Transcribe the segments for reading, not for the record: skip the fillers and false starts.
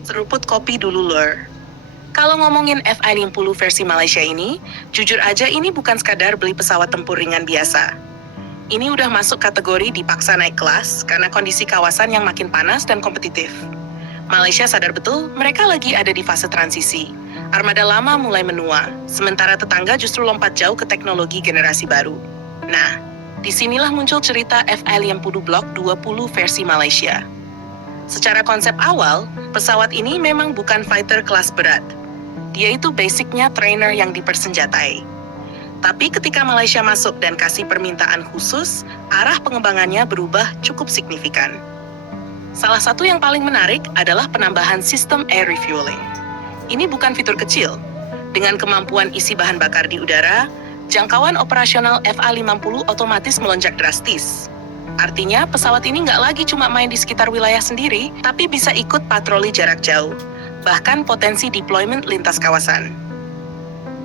Seruput kopi dulu lur. Kalau ngomongin FI-50 versi Malaysia ini, jujur aja ini bukan sekadar beli pesawat tempur ringan biasa. Ini udah masuk kategori dipaksa naik kelas karena kondisi kawasan yang makin panas dan kompetitif. Malaysia sadar betul mereka lagi ada di fase transisi. Armada lama mulai menua, sementara tetangga justru lompat jauh ke teknologi generasi baru. Nah, disinilah muncul cerita FI-50 Block 20 versi Malaysia. Secara konsep awal, pesawat ini memang bukan fighter kelas berat. Dia itu basicnya trainer yang dipersenjatai. Tapi ketika Malaysia masuk dan kasih permintaan khusus, arah pengembangannya berubah cukup signifikan. Salah satu yang paling menarik adalah penambahan sistem air refueling. Ini bukan fitur kecil. Dengan kemampuan isi bahan bakar di udara, jangkauan operasional FA-50 otomatis melonjak drastis. Artinya, pesawat ini nggak lagi cuma main di sekitar wilayah sendiri, tapi bisa ikut patroli jarak jauh, bahkan potensi deployment lintas kawasan.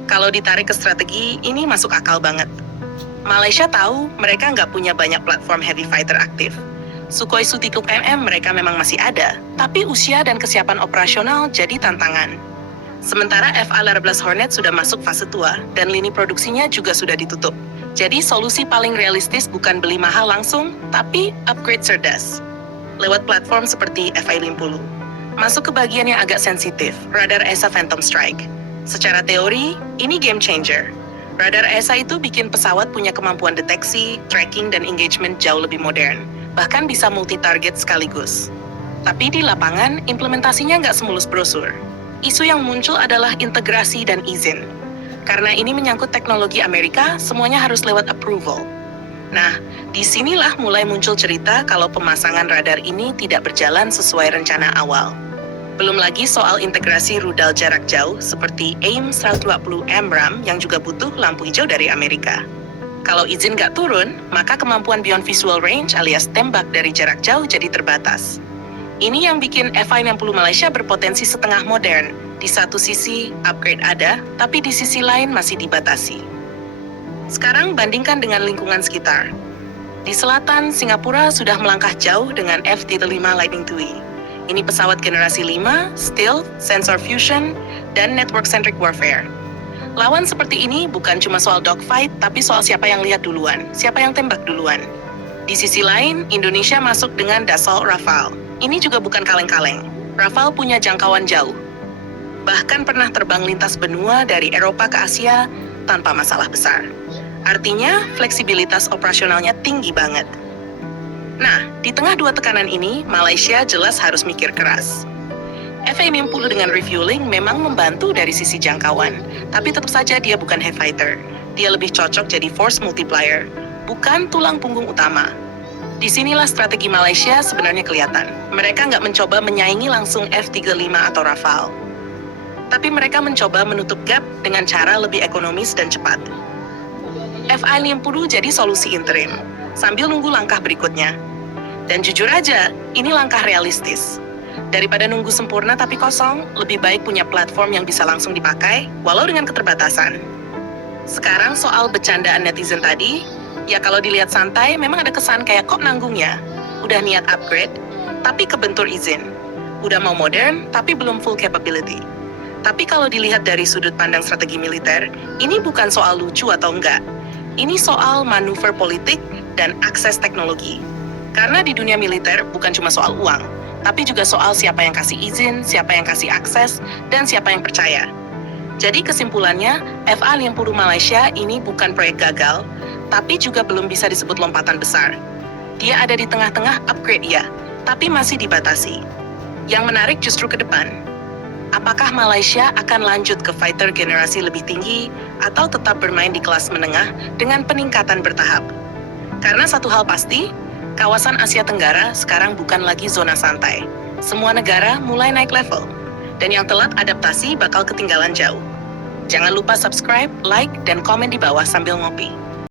Kalau ditarik ke strategi, ini masuk akal banget. Malaysia tahu mereka nggak punya banyak platform heavy fighter aktif. Sukhoi Su-30MM mereka memang masih ada, tapi usia dan kesiapan operasional jadi tantangan. Sementara FA-18 Hornet sudah masuk fase tua, dan lini produksinya juga sudah ditutup. Jadi solusi paling realistis bukan beli mahal langsung, tapi upgrade cerdas. Lewat platform seperti FA-50. Masuk ke bagian yang agak sensitif, radar ESA Phantom Strike. Secara teori, ini game changer. Radar ESA itu bikin pesawat punya kemampuan deteksi, tracking, dan engagement jauh lebih modern. Bahkan bisa multi-target sekaligus. Tapi di lapangan, implementasinya nggak semulus brosur. Isu yang muncul adalah integrasi dan izin. Karena ini menyangkut teknologi Amerika, semuanya harus lewat approval. Nah, disinilah mulai muncul cerita kalau pemasangan radar ini tidak berjalan sesuai rencana awal. Belum lagi soal integrasi rudal jarak jauh seperti AIM-120 AMRAAM yang juga butuh lampu hijau dari Amerika. Kalau izin nggak turun, maka kemampuan beyond visual range alias tembak dari jarak jauh jadi terbatas. Ini yang bikin FI-60 Malaysia berpotensi setengah modern. Di satu sisi, upgrade ada, tapi di sisi lain masih dibatasi. Sekarang bandingkan dengan lingkungan sekitar. Di selatan, Singapura sudah melangkah jauh dengan F-35 Lightning II. Ini pesawat generasi 5, stealth, sensor fusion, dan network-centric warfare. Lawan seperti ini bukan cuma soal dogfight, tapi soal siapa yang lihat duluan, siapa yang tembak duluan. Di sisi lain, Indonesia masuk dengan Dassault Rafale. Ini juga bukan kaleng-kaleng. Rafale punya jangkauan jauh. Bahkan pernah terbang lintas benua dari Eropa ke Asia tanpa masalah besar. Artinya, fleksibilitas operasionalnya tinggi banget. Nah, di tengah dua tekanan ini, Malaysia jelas harus mikir keras. FA-50 dengan refueling memang membantu dari sisi jangkauan, tapi tetap saja dia bukan heavy fighter. Dia lebih cocok jadi force multiplier, bukan tulang punggung utama. Disinilah strategi Malaysia sebenarnya kelihatan. Mereka nggak mencoba menyaingi langsung F-35 atau Rafale. Tapi mereka mencoba menutup gap dengan cara lebih ekonomis dan cepat. FA-50 jadi solusi interim, sambil nunggu langkah berikutnya. Dan jujur aja, ini langkah realistis. Daripada nunggu sempurna tapi kosong, lebih baik punya platform yang bisa langsung dipakai, walau dengan keterbatasan. Sekarang soal bercandaan netizen tadi, ya kalau dilihat santai, memang ada kesan kayak kok nanggung ya. Udah niat upgrade, tapi kebentur izin. Udah mau modern, tapi belum full capability. Tapi kalau dilihat dari sudut pandang strategi militer, ini bukan soal lucu atau enggak. Ini soal manuver politik dan akses teknologi. Karena di dunia militer bukan cuma soal uang, tapi juga soal siapa yang kasih izin, siapa yang kasih akses, dan siapa yang percaya. Jadi kesimpulannya, FA-50 Malaysia ini bukan proyek gagal, tapi juga belum bisa disebut lompatan besar. Dia ada di tengah-tengah upgrade ya, tapi masih dibatasi. Yang menarik justru ke depan. Apakah Malaysia akan lanjut ke fighter generasi lebih tinggi, atau tetap bermain di kelas menengah dengan peningkatan bertahap? Karena satu hal pasti, kawasan Asia Tenggara sekarang bukan lagi zona santai. Semua negara mulai naik level. Dan yang telat adaptasi bakal ketinggalan jauh. Jangan lupa subscribe, like, dan komen di bawah sambil ngopi.